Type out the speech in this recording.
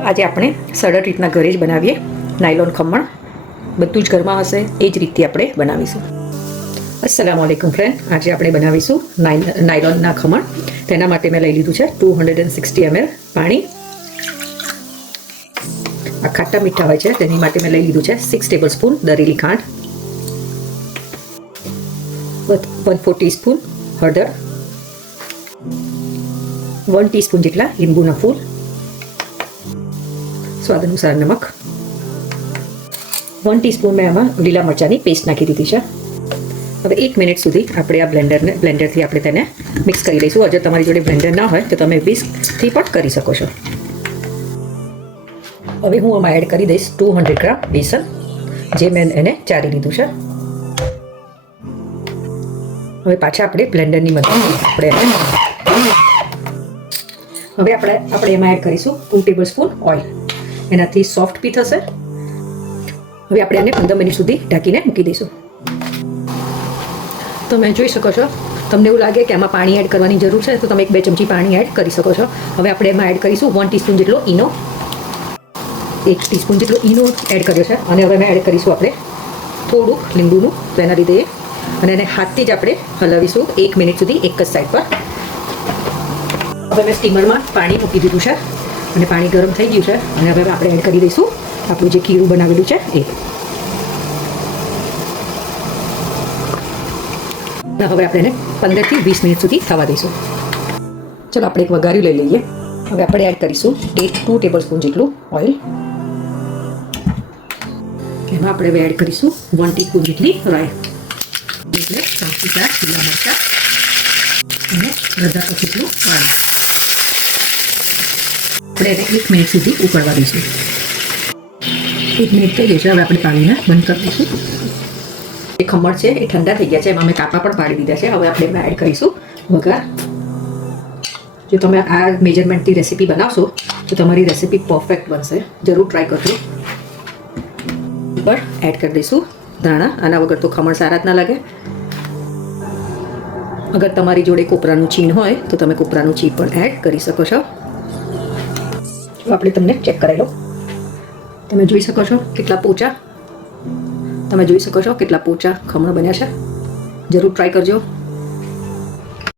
ચલો આજે આપણે સરળ રીતના ઘરે જ બનાવીએ નાયલોન ખમણ. બધું જ ઘરમાં હશે એ જ રીતે આપણે બનાવીશું. અસ્સલામુ અલૈકુમ ફ્રેન્ડ, આજે આપણે બનાવીશું નાયલોનના ખમણ. તેના માટે મેં લઈ લીધું છે 260 ml પાણી. આ ખાટા મીઠા હોય છે તેની માટે મેં લઈ લીધું છે 6 ટેબલસ્પૂન દરેલી ખાંડ, 1/4 ટીસ્પૂન હળદર, 1 ટીસ્પૂન જેટલા લીંબુના ફૂલ, સ્વાદ અનુસાર નમક, 1 ટીસ્પૂન મેં આમાં લીલા મરચાંની પેસ્ટ નાખી દીધી છે. હવે 1 મિનિટ સુધી આપણે આ બ્લેન્ડરથી આપણે તેને મિક્સ કરી લઈશું. અગર તમારી જોડે બ્લેન્ડર ના હોય તો તમે વિસ્કથી પણ કરી શકો છો. હવે હું આમાં એડ કરી દઈશ 200 ગ્રામ બેસન, જે મેં એને ચારી લીધું છે. હવે પાછા આપણે બ્લેન્ડરની મદદથી આપણે એમાં એડ કરીશું 2 ટેબલસ્પૂન ઓઇલ. એનાથી સોફ્ટ બી થશે. હવે આપણે એને 15 મિનિટ સુધી ઢાંકીને મૂકી દઈશું. તમે જોઈ શકો છો, તમને એવું લાગે કે આમાં પાણી એડ કરવાની જરૂર છે તો તમે 1-2 ચમચી પાણી એડ કરી શકો છો. હવે આપણે એમાં એડ કરીશું 1 ટીસ્પૂન જેટલો ઈનો, 1 ટીસ્પૂન જેટલો ઈનો એડ કર્યો છે. અને હવે એમાં એડ કરીશું આપણે થોડુંક લીંબુનું, તો એના લીધે અને એને હાથથી જ આપણે હલાવીશું 1 મિનિટ સુધી એક જ સાઈડ પર. હવે મેં સ્ટીમરમાં પાણી મૂકી દીધું છે અને પાણી ગરમ થઈ ગયું છે. અને હવે આપણે એડ કરી દઈશું આપણું જે ખીરું બનાવેલું છે એ. હવે આપણે એને 15 થી 20 મિનિટ સુધી થવા દઈશું. ચલો આપણે એક વઘાર્યું લઈ લઈએ. હવે આપણે એડ કરીશું 2 ટેબલસ્પૂન જેટલું ઓઇલ. એમાં આપણે હવે એડ કરીશું 1 ટીસ્પૂન જેટલી રાઈ, એટલે 3 થી 4 લીલા મરચાં અને અડધા કપ જેટલું પાણી. આપણે એને 1 મિનિટ સુધી ઉકળવા દઈશું. 1 મિનિટ થઈ ગઈ છે. હવે આપણે પાણીને બંધ કરી દઈશું. એ ખમણ છે એ ઠંડા થઈ ગયા છે. એમાં મેં કાપા પણ પાડી દીધા છે. હવે આપણે એમાં એડ કરીશું વઘાર. જો તમે આ મેજરમેન્ટથી રેસીપી બનાવશો તો તમારી રેસીપી પરફેક્ટ બનશે. જરૂર ટ્રાય કરજો. ઉપર એડ કરી દઈશું ધાણા. આના વગર તો ખમણ સારા જ ના લાગે. અગર તમારી જોડે કોપરાનું છીણ હોય તો તમે કોપરાનું છીણ પણ એડ કરી શકો છો. આપણે તમને ચેક કરાવી લો. તમે જોઈ શકો છો કેટલા પોચા ખમણ બન્યા છે. જરૂર ટ્રાય કરજો.